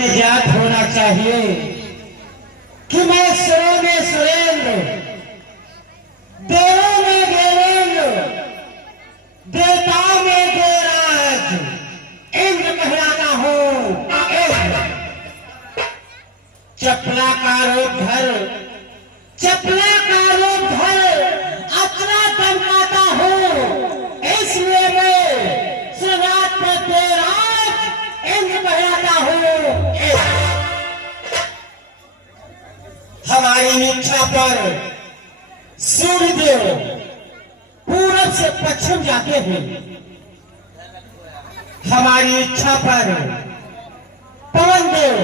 ज्ञात होना चाहिए कि मैं सुरों में सुरेंद्र, देवों में देवेंद्र, देवताओं में देवराज इंद्र कहलाता हूँ। चपला का रूप धर, चपला का रूप धर अपना दमकाता हूँ, इसलिए मैं शुरुआत में देवराज इंद्र कहलाता हूँ। हमारी इच्छा पर सूर्यदेव पूरब से पश्चिम जाते हैं, हमारी इच्छा पर पवन देव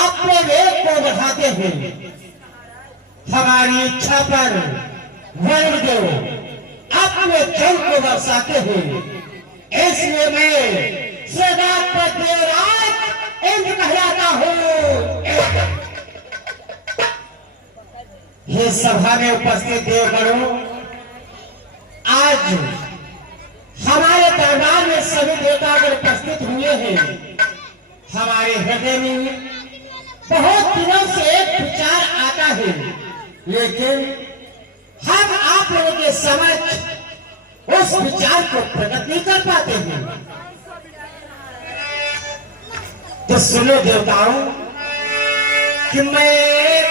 अपने वेग को बढ़ाते हैं, हमारी इच्छा पर वरुण देव अपने जल को बरसाते हैं। इसलिए मैं सदा पर देवराज इंद्र कहलाता हूँ। ये सभा में उपस्थित देवगणों, आज हमारे दरबार में सभी देवतागण उपस्थित हुए हैं। हमारे हृदय में बहुत दिनों से एक विचार आता है, लेकिन हम आप लोगों के समक्ष उस विचार को प्रकट नहीं कर पाते हैं। तो सुनो देवताओं कि मैं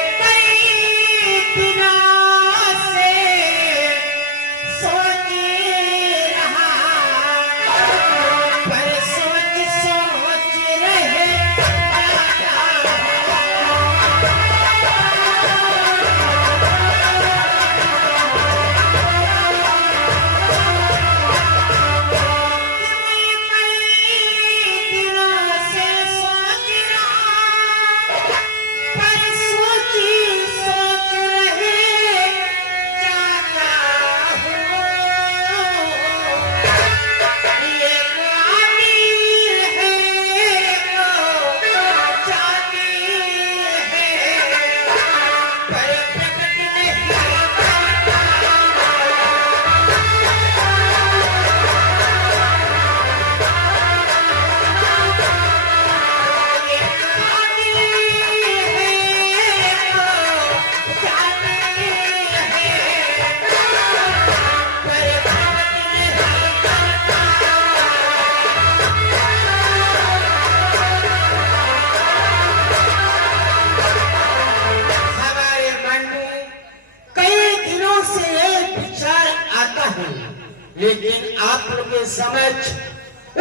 लेकिन आप लोगों के समझ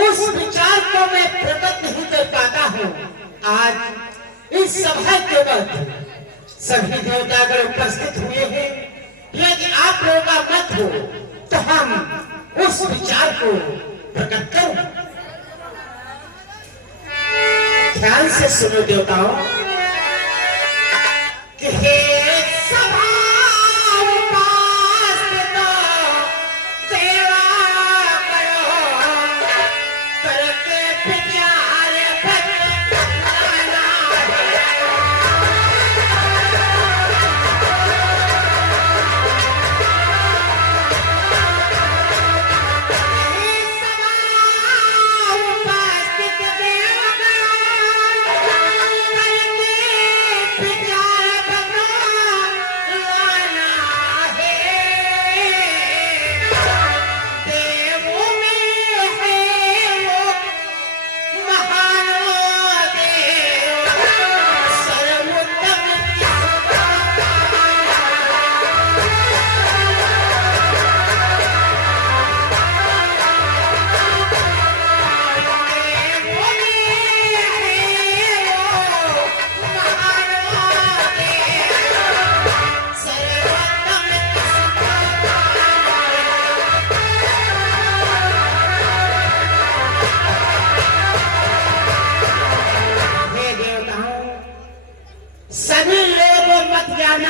उस विचार को मैं प्रकट नहीं कर पाता हूँ। आज इस सभा के मध्य सभी देवतागण उपस्थित हुए हैं, यदि आप लोगों का मत हो तो हम उस विचार को प्रकट करें। ध्यान से सुनो देवताओं कि हे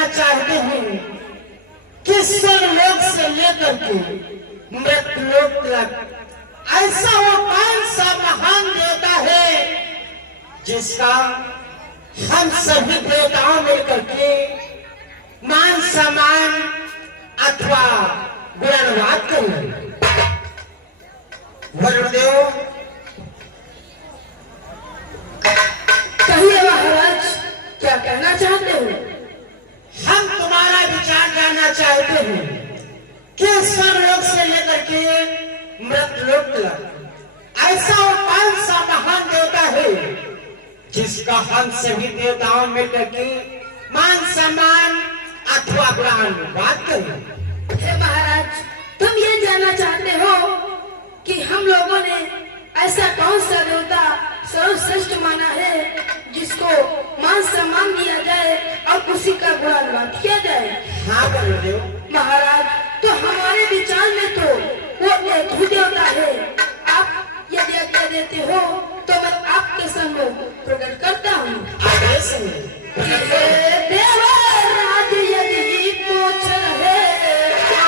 चाहते हैं कि स्वर्गलोक से लेकर के मृतलोक तक ऐसा वो कौन सा महान देवता है जिसका हम सभी देवताओं मिलकर के मान सम्मान अथवा गुणवाद करें। वरुण देव क्या कहना चाहते हो? हम तुम्हारा विचार जानना चाहते हैं कि स्वर्गलोक से लेकर के मृतलोक तक ऐसा वो कौन सा महान देवता है जिसका हम सभी देवताओं में करके मान सम्मान अथवा ज्ञान बात करें। हे महाराज, तुम ये जानना चाहते हो कि हम लोगों ने ऐसा कौन सा देवता सर्वश्रेष्ठ माना है जिसको मान सम्मान दिया जाए और उसी का गुणगान किया जाए? हाँ गुरुदेव। महाराज, तो हमारे विचार में तो वो एक ही देवता है। आप यदि आज्ञा देते हो तो मैं आपके सामने प्रकट करता हूँ। आदेश है। देवराज यदि पूछ रहे तो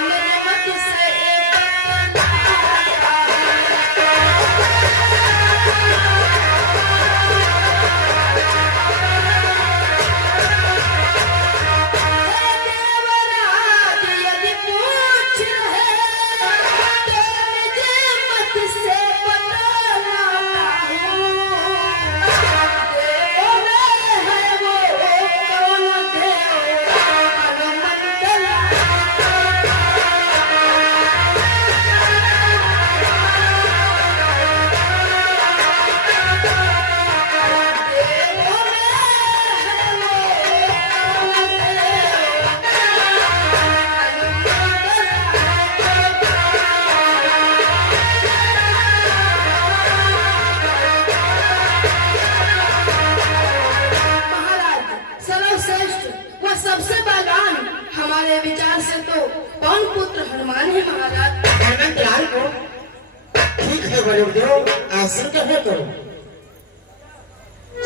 नियमत से देवराज यदि पूछ रहे तो नियमत से बतलाता हूँ। सबसे बलवान हमारे विचार से तो पवन पुत्र हनुमान है महाराज। हनुमान लाल को ठीक है गुरुदेव, आसन कहे करो।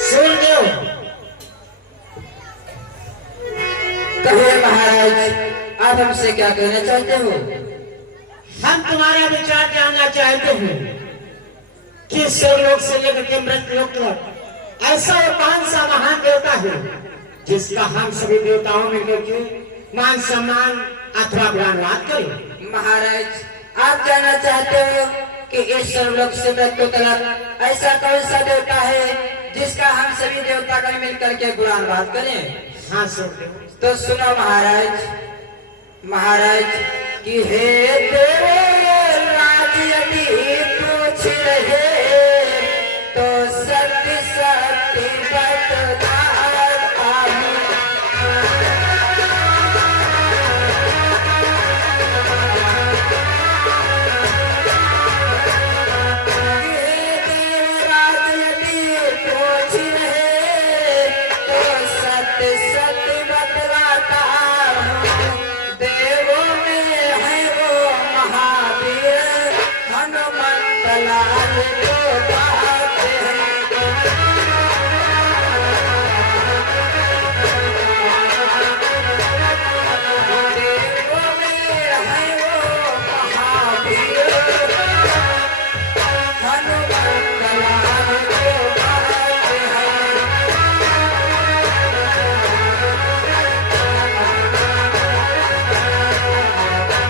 सूर्यदेव कहिए महाराज, आप हमसे क्या कहना चाहते हो? हम तुम्हारा विचार जानना चाहते हैं कि स्वर्गलोक से लेकर के मृतलोक तक ऐसा वो कौन सा महान देवता है जिसका हम सभी देवताओं में करके मान सम्मान अथवा ज्ञानवाद करें। महाराज, आप जानना चाहते हो कि इस सर्वलोक से मृत्यु तक ऐसा कौन सा देवता है जिसका हम सभी देवतागण मिलकर के गुणगान करें? हाँ सूर्यदेव। तो सुनो महाराज, महाराज कि हे देवराज यदि पूछ रहे तो सत्य सत्य बतलाता हूँ। हे देवराज यदि पूछ रहे तो सत्य सत्य बतलाता हूँ। देवों में है वो महावीर हनुमंत लाल को बात है। देवों में है वो महावीर हनुमंत लाल को बात है।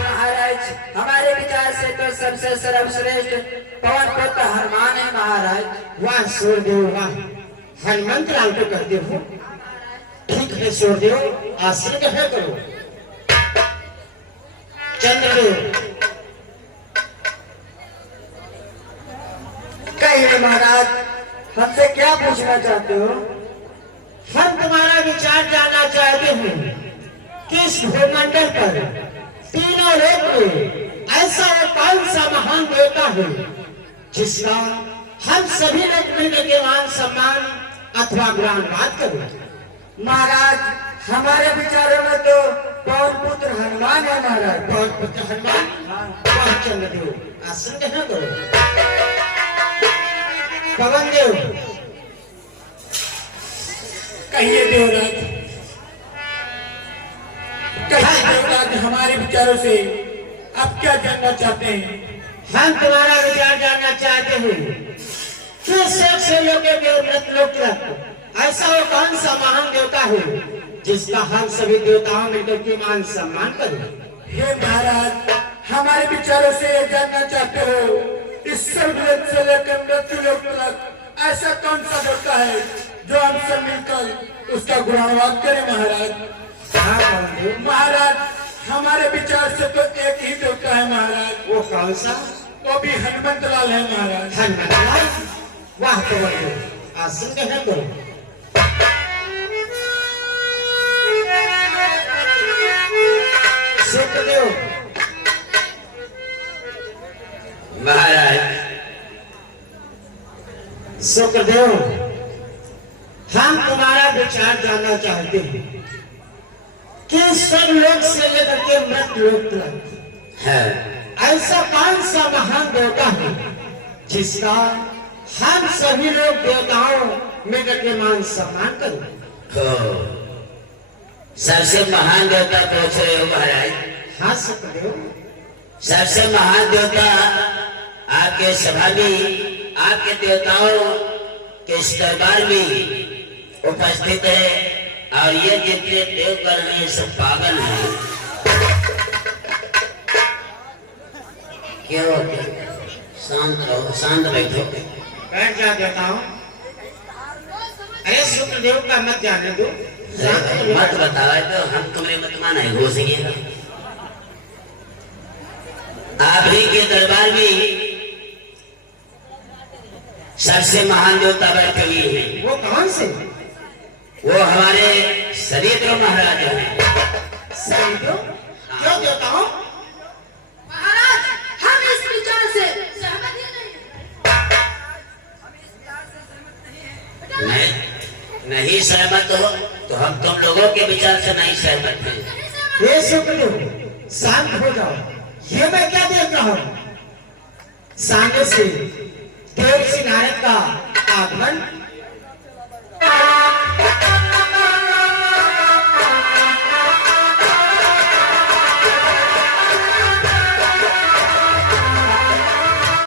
महाराज, हमारे विचार से तो सबसे सर्वश्रेष्ठ पवन पुत्र हनुमान है महाराज। वाह सूर्यदेव वाह, हनुमंत लाल को कहते हो। ठीक है सूर्यदेव, आसन कहे करो। चंद्रदेव कहिए महाराज, हमसे क्या पूछना चाहते हो? हम तुम्हारा विचार जानना चाहते हैं कि इस भूमंडल पर तीनों लोक में ऐसा वो कौन सा महान देवता है जिसका हम सभी लोग मिलकर के मान सम्मान अथवा ज्ञानवाद करें। महाराज, हमारे विचारों में तो पवन पुत्र हनुमान है महाराज। पवन पुत्र हनुमान, वाह चंद्रदेव, आसन कहे करो। पवन देव कहिए देवराज, कहिए देवराज, हमारे विचारों से आप क्या जानना चाहते हैं? हम तुम्हारा विचार जानना चाहते हैं कि स्वर्ग से लेकर मृतलोक तक ऐसा वो कौन सा महान देवता है जिसका हम सभी देवताओं मिलकर के मान सम्मान करें। हे महाराज, हमारे विचारों से ये जानना चाहते हो इस स्वर्गलोक से लेकर मृत्युलोक तक ऐसा कौन सा देवता है जो हम सब मिलकर उसका गुणानुवाद करें महाराज। हाँ बलदेव, महाराज हमारे विचार से तो एक ही देवता है महाराज, वो कौन सा? वो भी हनुमंत लाल है महाराज। हनुमान। वाह तो बलदेव, आसन है तो सुखदेव महाराज सुखदेव, हम तुम्हारा विचार जानना चाहते हैं कि सब लोग से लेकर के मृत लोग तक है ऐसा कौन सा महान देवता है जिसका हम सभी लोग देवताओं मिलकर के मान सम्मान करें? हो सबसे महान देवता पूछ रहे हो महाराज। हाँ सुखदेव, सबसे महान देवता आपके सभा में, आपके देवताओं के इस दरबार में उपस्थित है, और ये जितने देवगण हैं सब पागल हैं। क्यों? शांत रहो, शांत बैठो। बैठ जा देवताओं। अरे सुखदेव का मत जाने दो, मत बताओ तो हम तुम्हें मत माना हो सकेगा। आप ही के दरबार में सबसे महान देवता बैठे हुए हैं। वो कौन से? वो हमारे शरीर महाराज हैं। सही तो क्यों देवताओं? महाराज हम इस विचार से सहमत ही नहीं, नहीं सहमत हो तो हम तुम लोगों के विचार से नहीं सहमत हैं। ये सुखदेव शांत हो जाओ। ये मैं क्या देख रहा हूँ? सामने से देव श्री नारद का आगमन